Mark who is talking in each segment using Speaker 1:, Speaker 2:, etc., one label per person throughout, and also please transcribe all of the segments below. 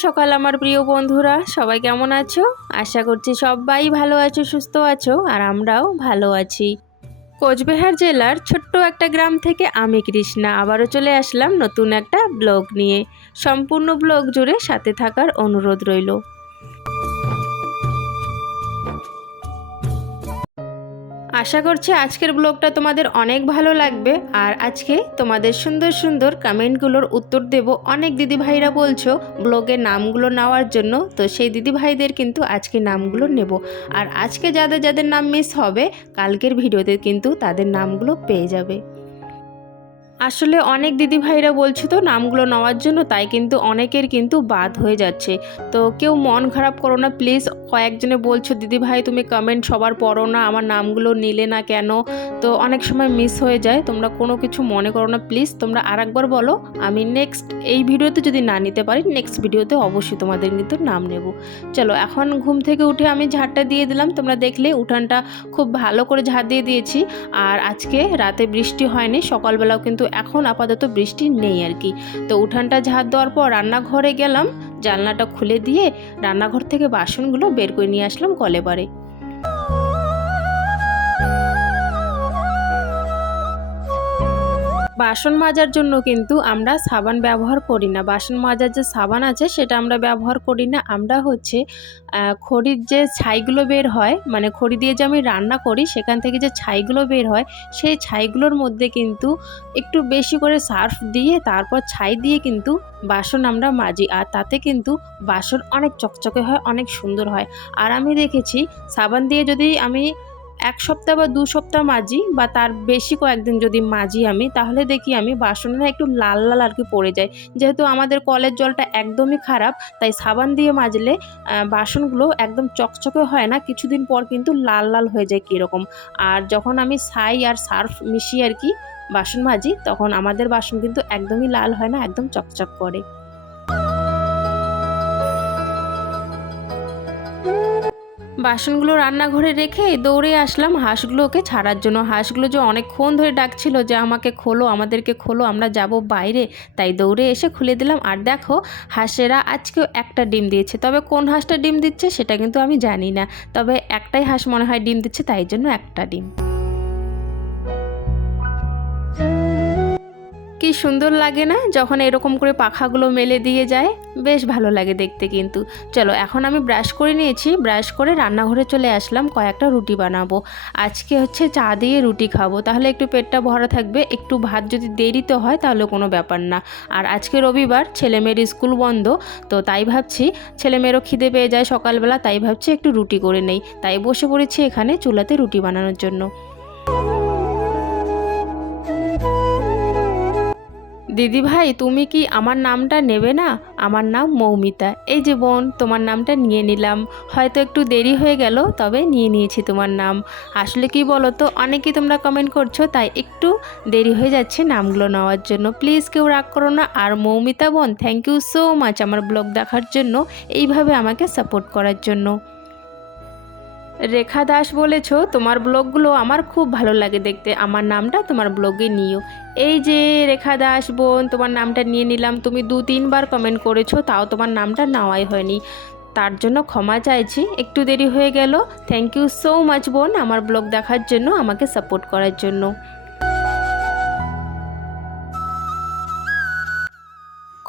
Speaker 1: সকাল, আমার প্রিয় বন্ধুরা। সবাই কেমন আছো? আশা করছি সবাই ভালো আছো, সুস্থ আছো, আর আমরাও ভালো আছি। কোচবিহার জেলার ছোট্ট একটা গ্রাম থেকে আমি কৃষ্ণা। আবারও চলে আসলাম নতুন একটা ব্লগ নিয়ে। সম্পূর্ণ ব্লগ জুড়ে সাথে থাকার অনুরোধ রইল। আশা করছি আজকের ব্লগটা তোমাদের অনেক ভালো লাগবে আর আজকে তোমাদের সুন্দর সুন্দর কমেন্টগুলোর উত্তর দেব। অনেক দিদি ভাইরা বলছো ব্লগের নামগুলো নেওয়ার জন্য, তো সেই দিদি ভাইদের কিন্তু আজকে নামগুলো নেব। আর আজকে যাদের যাদের নাম মিস হবে, কালকের ভিডিওতে কিন্তু তাদের নামগুলো পেয়ে যাবে। আসলে অনেক দিদি ভাইরা বলছে তো নামগুলো নেওয়ার জন্য, তাই কিন্তু অনেকের কিন্তু বাদ হয়ে যাচ্ছে। তো কেউ মন খারাপ করো না প্লিজ কয়েকজনে বলছো, দিদি ভাই, তুমি কমেন্ট সবার পড়ো না, আমার নামগুলো নিলে না কেন? তো অনেক সময় মিস হয়ে যায়, তোমরা কোনো কিছু মনে করো না। প্লিজ তোমরা আর একবার বলো, আমি নেক্সট এই ভিডিওতে যদি না নিতে পারি নেক্সট ভিডিওতে অবশ্যই তোমাদের কিন্তু নাম নেব। চলো, এখন ঘুম থেকে উঠে আমি ঝাড়টা দিয়ে দিলাম। তোমরা দেখলে উঠানটা খুব ভালো করে ঝাড় দিয়ে দিয়েছি। আর আজকে রাতে বৃষ্টি হয়নি, সকালবেলাও কিন্তু এখন আপাতত বৃষ্টি নেই আর কি। তো উঠানটা ঝাড় দেওয়ার পর রান্নাঘরে গেলাম। জানলাটা খুলে দিয়ে রান্নাঘর থেকে বাসনগুলো বের করে নিয়ে আসলাম কলেবারে। বাসন মাজার জন্য কিন্তু আমরা সাবান ব্যবহার করি না। বাসন মাজার যে সাবান আছে, সেটা আমরা ব্যবহার করি না। আমরা হচ্ছে খড়ির যে ছাইগুলো বের হয় মানে খড়ি দিয়ে যে আমি রান্না করি, সেখান থেকে যে ছাইগুলো বের হয়, সেই ছাইগুলোর মধ্যে কিন্তু একটু বেশি করে সার্ফ দিয়ে, তারপর ছাই দিয়ে কিন্তু বাসন আমরা মাজি। আর তাতে কিন্তু বাসন অনেক চকচকে হয়, অনেক সুন্দর হয়। আর আমি দেখেছি, সাবান দিয়ে যদি আমি এক সপ্তাহ বা দু সপ্তাহ মাজি বা তার বেশি কয়েকদিন যদি মাজি আমি, তাহলে দেখি আমি বাসনটা একটু লাল লাল আর কি পড়ে যায়। যেহেতু আমাদের কলের জলটা একদমই খারাপ, তাই সাবান দিয়ে মাজলে বাসনগুলো একদম চকচকে হয় না, কিছুদিন পর কিন্তু লাল লাল হয়ে যায় কীরকম। আর যখন আমি ছাই আর সার্ফ মিশিয়ে আর কি বাসন মাজি, তখন আমাদের বাসন কিন্তু একদমই লাল হয় না, একদম চকচক করে। বাসনগুলো রান্নাঘরে রেখে দৌড়ে আসলাম। হাঁসগুলোকে ছাড়ার জন্য। হাঁসগুলো যে অনেকক্ষণ ধরে ডাকছিল যে, আমাকে খোলো, আমাদেরকে খোলো, আমরা যাব বাইরে। তাই দৌড়ে এসে খুলে দিলাম। আর দেখো, হাঁসেরা আজকেও একটা ডিম দিয়েছে। তবে কোন হাঁসটা ডিম দিচ্ছে সেটা কিন্তু আমি জানি না। তবে একটাই হাঁস মনে হয় ডিম দিচ্ছে, তাই জন্য একটা ডিম। কি সুন্দর লাগে না? যখন এরকম করে পাখাগুলো মেলে দিয়ে যায়, বেশ ভালো লাগে দেখতে কিন্তু। চলো, এখন আমি ব্রাশ করে নিয়েছি। ব্রাশ করে রান্নাঘরে চলে আসলাম, কয়েকটা রুটি বানাবো। আজকে হচ্ছে চা দিয়ে রুটি খাব। তাহলে একটু পেটটা ভরা থাকবে, একটু ভাত যদি দেরিতে হয় তাহলে কোনো ব্যাপার না। আর আজকে রবিবার, ছেলেমেয়ের স্কুল বন্ধ, তো তাই ভাবছি, ছেলেমেয়েরও খিদে পেয়ে যায় সকালবেলা, তাই ভাবছি একটু রুটি করে নেই। তাই বসে পড়েছি এখানে চুলাতে রুটি বানানোর জন্য। দিদি ভাই তুমি কি আমার নামটা নেবে না? আমার নাম মৌমিতা। এই যে বোন, তোমার নামটা নিয়ে নিলাম। হয়তো একটু দেরি হয়ে গেল, তবে নিয়ে নিয়েছি তোমার নাম। আসলে কি বলো তো অনেকেই তোমরা কমেন্ট করছ, তাই একটু দেরি হয়ে যাচ্ছে নামগুলো নেওয়ার জন্য। প্লিজ কেউ রাগ করো না। আর মৌমিতা বোন থ্যাংক ইউ সো মাচ আমার ব্লগ দেখার জন্য, এইভাবে আমাকে সাপোর্ট করার জন্য। রেখা দাস বলেছ, তোমার ব্লগগুলো আমার খুব ভালো লাগে দেখতে। আমার নামটা তোমার ব্লগে নিও। এই যে রেখা দাস বোন, তোমার নামটা নিয়ে নিলাম। তুমি দু তিনবার কমেন্ট করেছ, তাও তোমার নামটা নেওয়াই হয়নি। তার জন্য ক্ষমা চাইছি। একটু দেরি হয়ে গেল। থ্যাংক ইউ সো মাচ বোন, আমার ব্লগ দেখার জন্য, আমাকে সাপোর্ট করার জন্য।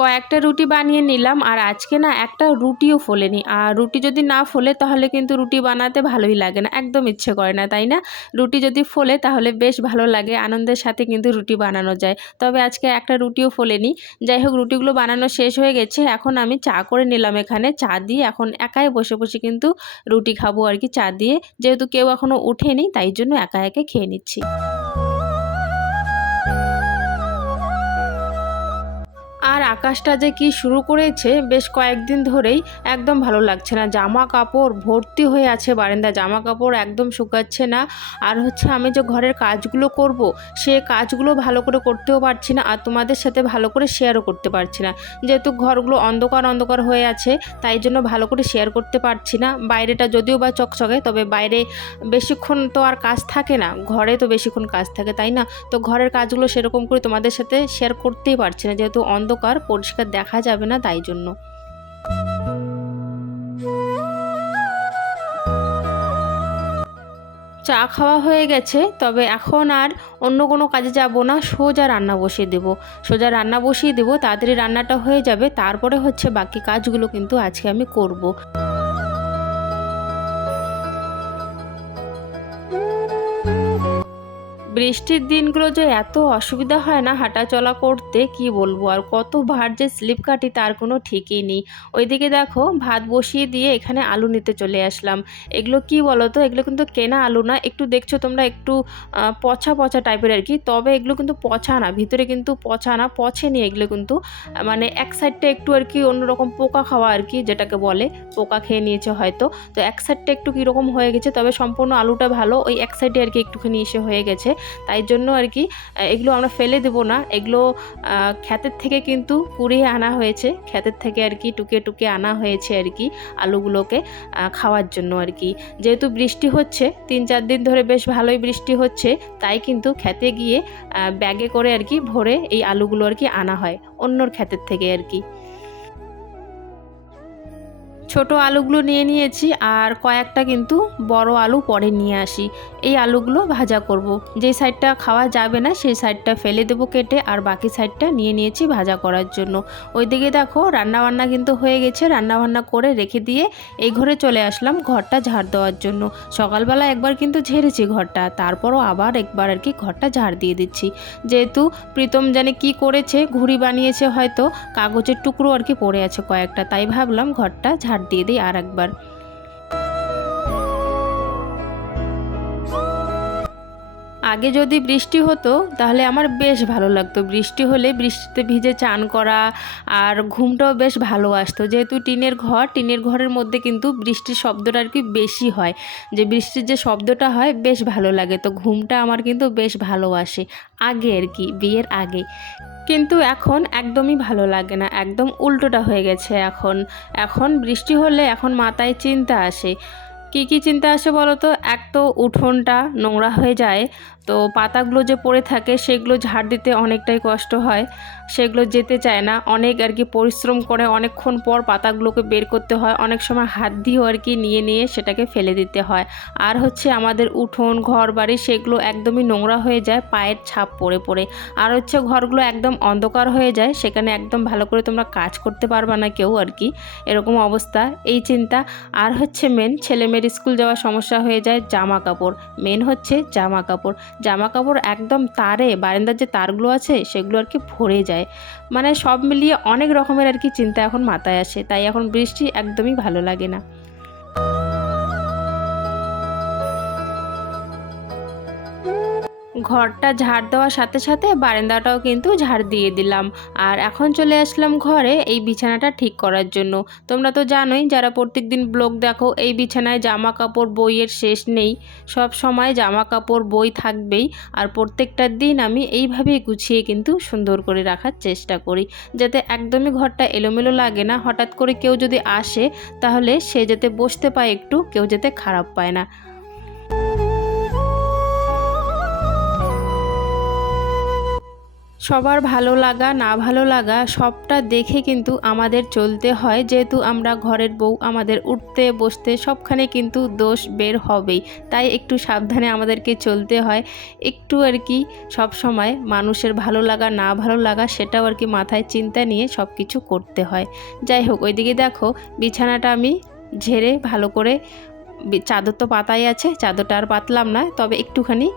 Speaker 1: কয়েকটা রুটি বানিয়ে নিলাম আর আজকে না একটা রুটিও ফোলেনি। আর রুটি যদি না ফোলে তাহলে কিন্তু রুটি বানাতে ভালোই লাগে না, একদম ইচ্ছে করে না, তাই না? রুটি যদি ফোলে তাহলে বেশ ভালো লাগে, আনন্দের সাথে কিন্তু রুটি বানানো যায়। তবে আজকে একটা রুটিও ফোলেনি। যাই হোক, রুটিগুলো বানানো শেষ হয়ে গেছে, এখন আমি চা করে নিলাম এখানে, চা দিয়ে এখন একাই বসে বসে কিন্তু রুটি খাব আর কি, চা দিয়ে। যেহেতু কেউ এখনও উঠেনি তাই জন্য একা একা খেয়ে নিচ্ছি। আকাশটা যে কি শুরু করেছে, বেশ কয়েকদিন ধরেই একদম ভালো লাগছে না। জামা কাপড় ভর্তি হয়ে আছে বারান্দা, জামা কাপড় একদম শুকাচ্ছে না। আর হচ্ছে আমি যে ঘরের কাজগুলো করব, সে কাজগুলো ভালো করে করতেও পারছি না আর তোমাদের সাথে ভালো করে শেয়ারও করতে পারছি না। যেহেতু ঘরগুলো অন্ধকার অন্ধকার হয়ে আছে, তাই জন্য ভালো করে শেয়ার করতে পারছি না। বাইরেটা যদিও বা চকচকে, তবে বাইরে বেশিক্ষণ তো আর কাজ থাকে না। ঘরে তো বেশিক্ষণ কাজ থাকে, তাই না? তো ঘরের কাজগুলো সেরকম করে তোমাদের সাথে শেয়ার করতেই পারছি না। যেহেতু অন্ধকার পরিষ্কার দেখা যাবে না তাই জন্য। চা খাওয়া হয়ে গেছে, তবে এখন আর অন্য কোনো কাজে যাব না, সোজা রান্না বসিয়ে দেব। সোজা রান্না বসিয়ে দেব, তাড়াতাড়ি রান্নাটা হয়ে যাবে, তারপরে হচ্ছে বাকি কাজগুলো কিন্তু আজকে আমি করব। বৃষ্টির দিনগুলো যে এত অসুবিধা হয় না হাঁটা চলা করতে, কি বলব? আর কতবার যে স্লিপ কাটি তার কোনো ঠিকই নেই। ওইদিকে দেখো, ভাত বসিয়ে দিয়ে এখানে আলু নিতে চলে আসলাম। এগুলো কি বলো তো এগুলো কিন্তু কেনা আলু না, একটু দেখছ তোমরা একটু পচা পচা টাইপের আর কি। তবে এগুলো কিন্তু পচা না, ভিতরে কিন্তু পচা না, পচেনি এগুলো কিন্তু। মানে এক সাইডটা একটু আর কি অন্যরকম পোকা খাওয়া আর কি যেটাকে বলে, পোকা খেয়ে নিয়েছে হয়তো। তো এক সাইডটা একটু কীরকম হয়ে গেছে, তবে সম্পূর্ণ আলুটা ভালো, ওই এক সাইডে আর কি একটুখানি এসে হয়ে গেছে। তাই জন্য আর কি এগুলো আমরা ফেলে দেব না। এগুলো ক্ষেতের থেকে কিন্তু কুড়িয়ে আনা হয়েছে। ক্ষেতের থেকে আর কি টুকে টুকে আনা হয়েছে আর কি আলুগুলোকে খাওয়ার জন্য আর কি। যেহেতু বৃষ্টি হচ্ছে, তিন চার দিন ধরে বেশ ভালোই বৃষ্টি হচ্ছে, তাই কিন্তু খেতে গিয়ে ব্যাগে করে আর কি ভরে এই আলুগুলো আর কি আনা হয় অন্যর ক্ষেতের থেকে আর কি। ছোট আলুগুলো নিয়ে নিয়েছি আর কয়েকটা কিন্তু বড় আলু পরে নিয়ে আসি। এই আলুগুলো ভাজা করব। যে সাইডটা খাওয়া যাবে না, সেই সাইডটা ফেলে দেবো কেটে আর বাকি সাইডটা নিয়ে নিয়েছি ভাজা করার জন্য। ওইদিকে দেখো রান্নাবান্না কিন্তু হয়ে গেছে। রান্নাবান্না করে রেখে দিয়ে এই ঘরে চলে আসলাম ঘরটা ঝাড় দেওয়ার জন্য। সকালবেলা একবার কিন্তু ঝেড়েছি ঘরটা, তারপরও আবার একবার আর কি ঘরটা ঝাড় দিয়ে দিচ্ছি। যেহেতু প্রীতম জানে কি করেছে, ঘুড়ি বানিয়েছে হয়তো, কাগজের টুকরো আর কি পড়ে আছে কয়েকটা, তাই ভাবলাম ঘরটা ঝাড় দিয়ে দিই আর একবার আগে যদি বৃষ্টি হতো, তাহলে আমার বেশ ভালো লাগতো। বৃষ্টি হলে বৃষ্টিতে ভিজে চান করা আর ঘুমটাও বেশ ভালো আসতো। যেহেতু টিনের ঘর, টিনের ঘরের মধ্যে কিন্তু বৃষ্টির শব্দটা আর কি বেশি হয়। যে বৃষ্টির যে শব্দটা হয়, বেশ ভালো লাগে। তো ঘুমটা আমার কিন্তু বেশ ভালো আসে। আগে আর কি, বিয়ের আগে। কিন্তু এখন একদমই ভালো লাগে না। একদম উল্টোটা হয়ে গেছে এখন। এখন বৃষ্টি হলে এখন মাথায় চিন্তা আসে। কী কী চিন্তা আসে বলো তো? এক তো উঠোনটা নোংরা হয়ে যায়। তো পাতাগুলো যে পড়ে থাকে সেগুলো ঝাড় দিতে অনেকটাই কষ্ট হয়। সেগুলো যেতে চায় না। অনেক আর কি পরিশ্রম করে অনেকক্ষণ পর পাতাগুলোকে বের করতে হয়। অনেক সময় হাত দিয়েও আর কি নিয়ে নিয়ে সেটাকে ফেলে দিতে হয়। আর হচ্ছে আমাদের উঠোন ঘর বাড়ি সেগুলো একদমই নোংরা হয়ে যায়, পায়ের ছাপ পড়ে পড়ে। আর হচ্ছে ঘরগুলো একদম অন্ধকার হয়ে যায়, সেখানে একদম ভালো করে তোমরা কাজ করতে পারবা না কেউ আর কি। এরকম অবস্থা, এই চিন্তা। আর হচ্ছে মেন ছেলেমেয়ের স্কুল যাওয়ার সমস্যা হয়ে যায় জামা কাপড়। মেন হচ্ছে জামা কাপড়। জামা কাপড় একদম তারে, বারান্দার যে তারগুলো আছে সেগুলো আর কি ভরে যায়। মানে সব মিলিয়ে অনেক রকমের আর কি চিন্তা এখন মাথায় আসে। তাই এখন বৃষ্টি একদমই ভালো লাগে না। ঘরটা ঝাড় দেওয়ার সাথে সাথে বারান্দাটাও কিন্তু ঝাড় দিয়ে দিলাম। আর এখন চলে আসলাম ঘরে এই বিছানাটা ঠিক করার জন্য। তোমরা তো জানোই, যারা প্রত্যেক দিন ব্লগ দেখো, এই বিছানায় জামা কাপড় বইয়ের শেষ নেই। সব সময় জামা কাপড় বই থাকবেই। আর প্রত্যেকটা দিন আমি এইভাবেই গুছিয়ে কিন্তু সুন্দর করে রাখার চেষ্টা করি। যাতে একদমই ঘরটা এলোমেলো লাগে না। হঠাৎ করে কেউ যদি আসে, তাহলে সে যাতে বসতে পায় একটু, কেউ যাতে খারাপ পায় না। সবার ভালো লাগা, না ভালো লাগা, সবটা দেখে কিন্তু আমাদের চলতে হয়। যেহেতু আমরা ঘরের বউ, আমাদের উঠতে, বসতে সবখানে কিন্তু দোষ বের হবেই। তাই একটু সাবধানে আমাদেরকে চলতে হয়। একটু আর কি সব সময় মানুষের ভালো লাগা, না ভালো লাগা, সেটাও আর কি মাথায় চিন্তা নিয়ে সব কিছু করতে হয়। যাই হোক, ওইদিকে দেখো, বিছানাটা আমি ঝেড়ে ভালো করে চাদর তো পাতাই আছে, চাদরটা আর পাতলাম না, তবে একটুখানি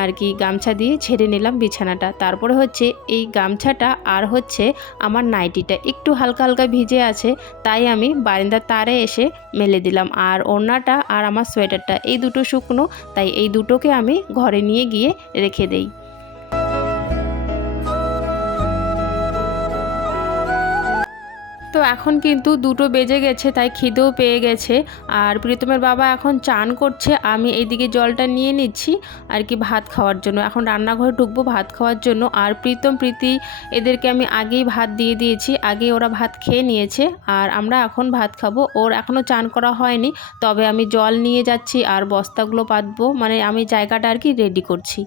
Speaker 1: আর কি গামছা দিয়ে ছেড়ে নিলাম বিছানাটা। তারপরে হচ্ছে এই গামছাটা আর হচ্ছে আমার নাইটিটা একটু হালকা হালকা ভিজে আছে, তাই আমি বারিন্দার তারে এসে মেলে দিলাম। আর ওড়নাটা আর আমার সোয়েটারটা, এই দুটো শুকনো, তাই এই দুটোকে আমি ঘরে নিয়ে গিয়ে রেখে দেই। এখন কিন্তু দুটো বেজে গেছে, তাই খিদেও পেয়ে গেছে। আর প্রীতমের বাবা এখন চান করছে, আমি এইদিকে জলটা নিয়ে নিচ্ছি আর কি ভাত খাওয়ার জন্য। এখন রান্নাঘরে ঢুকবো ভাত খাওয়ার জন্য। আর প্রীতম, প্রীতি, এদেরকে আমি আগেই ভাত দিয়ে দিয়েছি, আগেই ওরা ভাত খেয়ে নিয়েছে। আর আমরা এখন ভাত খাব। ওর এখনও চান করা হয়নি, তবে আমি জল নিয়ে যাচ্ছি আর বস্তাগুলো পাতবো। মানে আমি জায়গাটা আর কি রেডি করছি।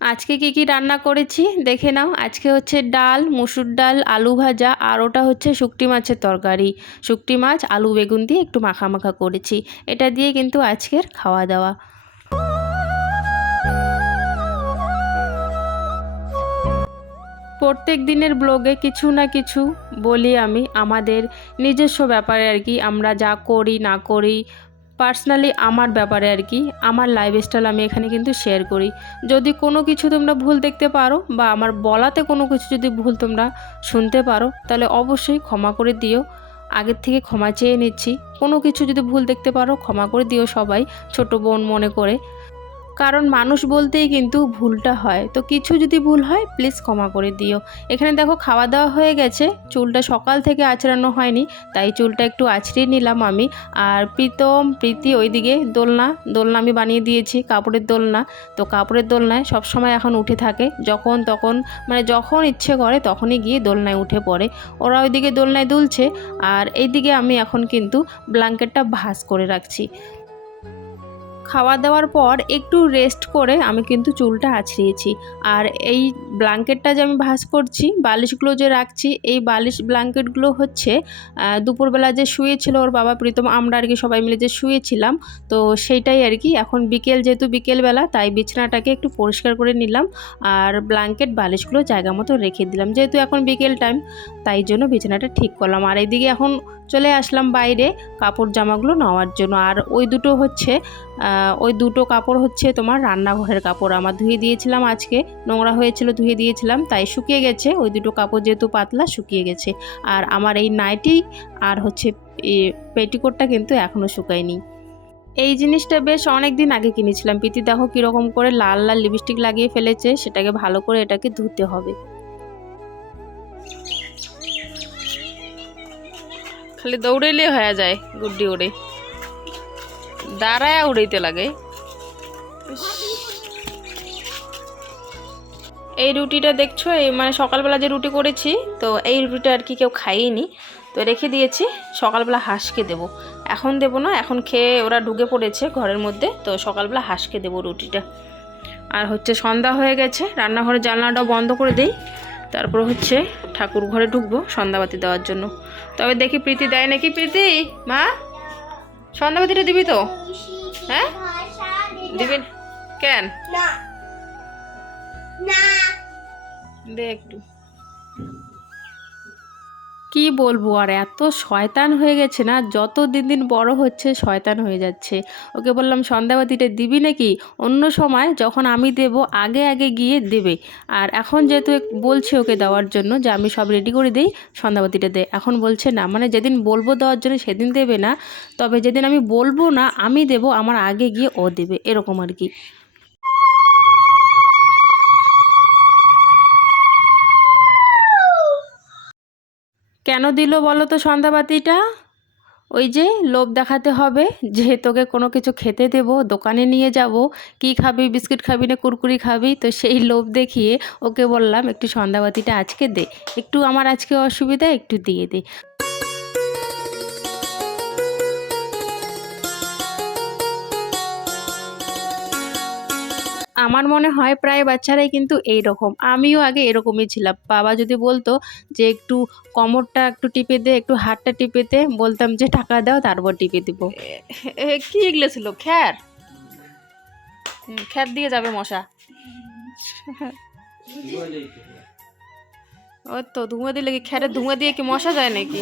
Speaker 1: আজকে কি কি রান্না করেছি? দেখে নাও। আজকে হচ্ছে ডাল, মুসুর ডাল, আলু ভাজা, আর ওটা হচ্ছে শুকটি মাছের তরকারি। শুকটি মাছ, আলু, বেগুন দিয়ে একটু মাখা মাখা করেছি। এটা দিয়ে কিন্তু আজকের খাওয়া দাওয়া প্রত্যেক দিনের ব্লগে কিছু না কিছু বলি আমি। আমাদের নিজস্ব ব্যাপারে আর কি। আমরা যা করি, না করি পার্সোনালি আমার ব্যাপারে আর কি, আমার লাইফস্টাইল আমি এখানে কিন্তু শেয়ার করি। যদি কোনো কিছু তোমরা ভুল দেখতে পারো বা আমার বলাতে কোনো কিছু যদি ভুল তোমরা শুনতে পারো, তাহলে অবশ্যই ক্ষমা করে দিও। আগের থেকে ক্ষমা চেয়ে নিচ্ছি। কোনো কিছু যদি ভুল দেখতে পারো, ক্ষমা করে দিও সবাই, ছোট বোন মনে করে। কারণ মানুষ বলতেই কিন্তু ভুলটা হয়। তো কিছু যদি ভুল হয় প্লিজ ক্ষমা করে দিও। এখানে দেখো খাওয়া দাওয়া হয়ে গেছে। চুলটা সকাল থেকে আঁচড়ানো হয়নি, তাই চুলটা একটু আছড়িয়ে নিলাম আমি। আর প্রীতম, প্রীতি ওইদিকে দোলনা দোলনা আমি বানিয়ে দিয়েছি, কাপড়ের দোলনা। তো কাপড়ের দোলনায় সবসময় এখন উঠে থাকে। যখন তখন মানে যখন ইচ্ছে করে তখনই গিয়ে দোলনায় উঠে পড়ে। ওরা ওইদিকে দোলনায় দুলছে। আর এইদিকে আমি এখন কিন্তু ব্ল্যাঙ্কেটটা ভাস করে রাখছি। খাওয়া দাওয়ার পর একটু রেস্ট করে আমি কিন্তু চুলটা আছড়িয়েছি। আর এই ব্ল্যাঙ্কেটটা যে আমি ভাঁজ করছি, বালিশগুলো যে রাখছি, এই বালিশ ব্ল্যাঙ্কেটগুলো হচ্ছে দুপুরবেলা যে শুয়েছিল ওর বাবা প্রীতম, আমরা আর কি সবাই মিলে যে শুয়েছিলাম, তো সেইটাই আর কি। এখন বিকেল, যেহেতু বিকেলবেলা, তাই বিছানাটাকে একটু পরিষ্কার করে নিলাম আর ব্ল্যাঙ্কেট বালিশগুলো জায়গা মতো রেখে দিলাম। যেহেতু এখন বিকেল টাইম তাই জন্য বিছানাটা ঠিক করলাম। আর এইদিকে এখন চলে আসলাম বাইরে কাপড় জামাগুলো নেওয়ার জন্য। আর ওই দুটো হচ্ছে ওই দুটো কাপড় হচ্ছে তোমার রান্নাঘরের কাপড়। আমার ধুয়ে দিয়েছিলাম আজকে, নোংরা হয়েছিল, ধুয়ে দিয়েছিলাম, তাই শুকিয়ে গেছে। ওই দুটো কাপড় যেহেতু পাতলা, শুকিয়ে গেছে। আর আমার এই নাইটি আর হচ্ছে পেটিকোটটা কিন্তু এখনও শুকায়নি। এই জিনিসটা বেশ অনেক দিন আগে কিনেছিলাম। প্রীতি দেখো কীরকম করে লাল লাল লিপস্টিক লাগিয়ে ফেলেছে, সেটাকে ভালো করে এটাকে ধুতে হবে। খালি দৌড়াইলে হয়ে যায়, গুড্ডি উড়ে দাঁড়ায় উড়াইতে লাগে। এই রুটিটা দেখছ? এই মানে সকালবেলা যে রুটি করেছি, তো এই রুটিটা আর কি কেউ খাইনি তো রেখে দিয়েছি, সকালবেলা হাঁসকে দেবো। এখন দেবো না, এখন খেয়ে ওরা ঢুকে পড়েছে ঘরের মধ্যে, তো সকালবেলা হাঁসকে দেবো রুটিটা। আর হচ্ছে সন্ধ্যা হয়ে গেছে, রান্নাঘরের জানলাটাও বন্ধ করে দেই। তারপর হচ্ছে ঠাকুর ঘরে ঢুকবো সন্ধ্যাবাতি দেওয়ার জন্য। তবে দেখি প্রীতি দেয় নাকি প্রীতি? মা? সন্ধ্যাবাতিটা দিবি তো? হ্যাঁ? দিবি কেন?
Speaker 2: দেখ না।
Speaker 1: দে একটু। কি বলব? আর এত শয়তান হয়ে গেছে না, যত দিন দিন বড় হচ্ছে শয়তান হয়ে যাচ্ছে। ওকে বললাম, সন্ধ্যাবাতিটা দিবি নাকি? অন্য সময় যখন আমি দেব, আগে আগে গিয়ে দেবে। আর এখন যেহেতু বলছে ওকে দেওয়ার জন্য যে আমি সব রেডি করে দিই, সন্ধ্যাবাতিটা দে। এখন বলছে, না মানে যেদিন বলব দেওয়ার জন্য সেদিন দেবে না। তবে যেদিন আমি বলব না, আমি দেব, আমার আগে গিয়ে ও দেবে। এরকম আর কি। কেন দিল বলো তো সন্ধ্যাবাতিটা? ওই যে লোভ দেখাতে হবে, যে তোকে কোনো কিছু খেতে দেব, দোকানে নিয়ে যাব, কি খাবি, বিস্কিট খাবি না কুরকুরি খাবি? তো সেই লোভ দেখিয়ে ওকে বললাম, একটু সন্ধ্যাবাতিটা আজকে দে, একটু আমার আজকে অসুবিধা, একটু দিয়ে দে। আমার মনে হয় প্রায় বাচ্চারাই কিন্তু এই রকম আমিও আগে এরকমই ছিলাম। বাবা যদি বলতো যে একটু কোমরটা একটু টিপে দে, একটু হাতটা টিপে দে, বলতাম যে টাকা দাও, তারপর টিপে দিব। কি এগুলো ছিল? খ্যার? খ্যার দিয়ে যাবে মশা। ও তো, ধুঁয়া দিলে কি খ্যারে ধুঁয়া দিয়ে কি মশা যায় নাকি?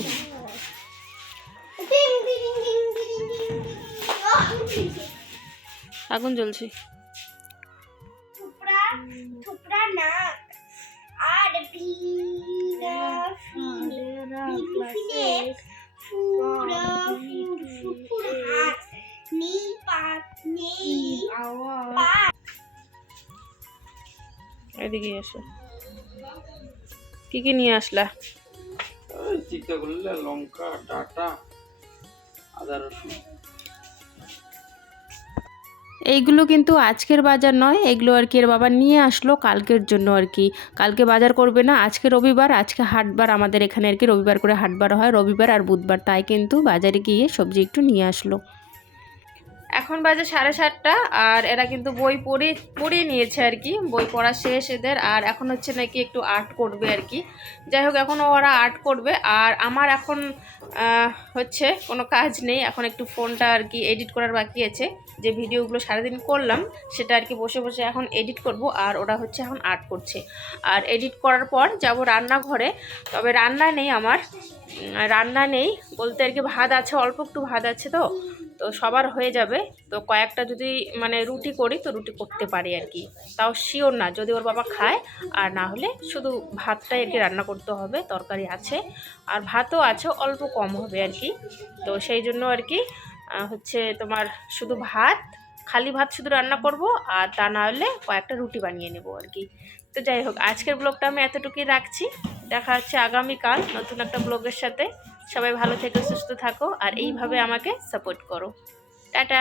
Speaker 1: আগুন জ্বলছে।
Speaker 2: ফিনে ফুরা ফুর হাত নীল পাত নীল পাত
Speaker 1: এদিকে এসো। কি কি নিয়ে আসলা?
Speaker 3: চিন্তা করলে লঙ্কা ডাটা আদা রসুন।
Speaker 1: এইগুলো কিন্তু আজকের বাজার নয়, এগুলো আর কি এর বাবা নিয়ে আসলো কালকের জন্য আর কি। কালকে বাজার করবে না, আজকে রবিবার, আজকে হাটবার, আমাদের এখানে আর কি রবিবার করে হাটবার হয়, রবিবার আর বুধবার। তাই কিন্তু বাজারে গিয়ে সবজি একটু নিয়ে আসলো। এখন বাজে সাড়ে সাতটা, আর এরা কিন্তু বই পড়ে, পড়িয়ে নিয়েছে আর কি। বই পড়া শেষ এদের, আর এখন হচ্ছে নাকি একটু আর্ট করবে আর কি। যাই হোক, এখন ওরা আর্ট করবে, আর আমার এখন হচ্ছে কোনো কাজ নেই। এখন একটু ফোনটা আর কি এডিট করার বাকি আছে। যে ভিডিওগুলো সারাদিন করলাম, সেটা আর কি বসে বসে এখন এডিট করব, আর ওরা হচ্ছে এখন আর্ট করছে। আর এডিট করার পর যাব রান্নাঘরে, তবে রান্না নেই আমার। রান্না নেই, বলতে আর কি ভাত আছে, অল্প একটু ভাত আছে তো। তো সবার হয়ে যাবে। তো কয়েকটা যদি মানে রুটি করি তো রুটি করতে পারি আর কি। তাও শিওর না যদি ওর বাবা খায়। আর না হলে শুধু ভাতটাই আর কি রান্না করতে হবে, তরকারি আছে। আর ভাতও আছে, অল্প কম হবে আর কি। তো সেই জন্য আর কি হচ্ছে তোমার শুধু ভাত, খালি ভাত শুধু রান্না করব, আর তা না হলে কয়েকটা রুটি বানিয়ে নেব আর কি। তো যাই হোক, আজকের ব্লগটা আমি এতটুকুই রাখছি। দেখা হচ্ছে আগামীকাল নতুন একটা ব্লগের সাথে। সবাই ভালো থেকো সুস্থ থাকো আর এইভাবে আমাকে সাপোর্ট করো। টাটা!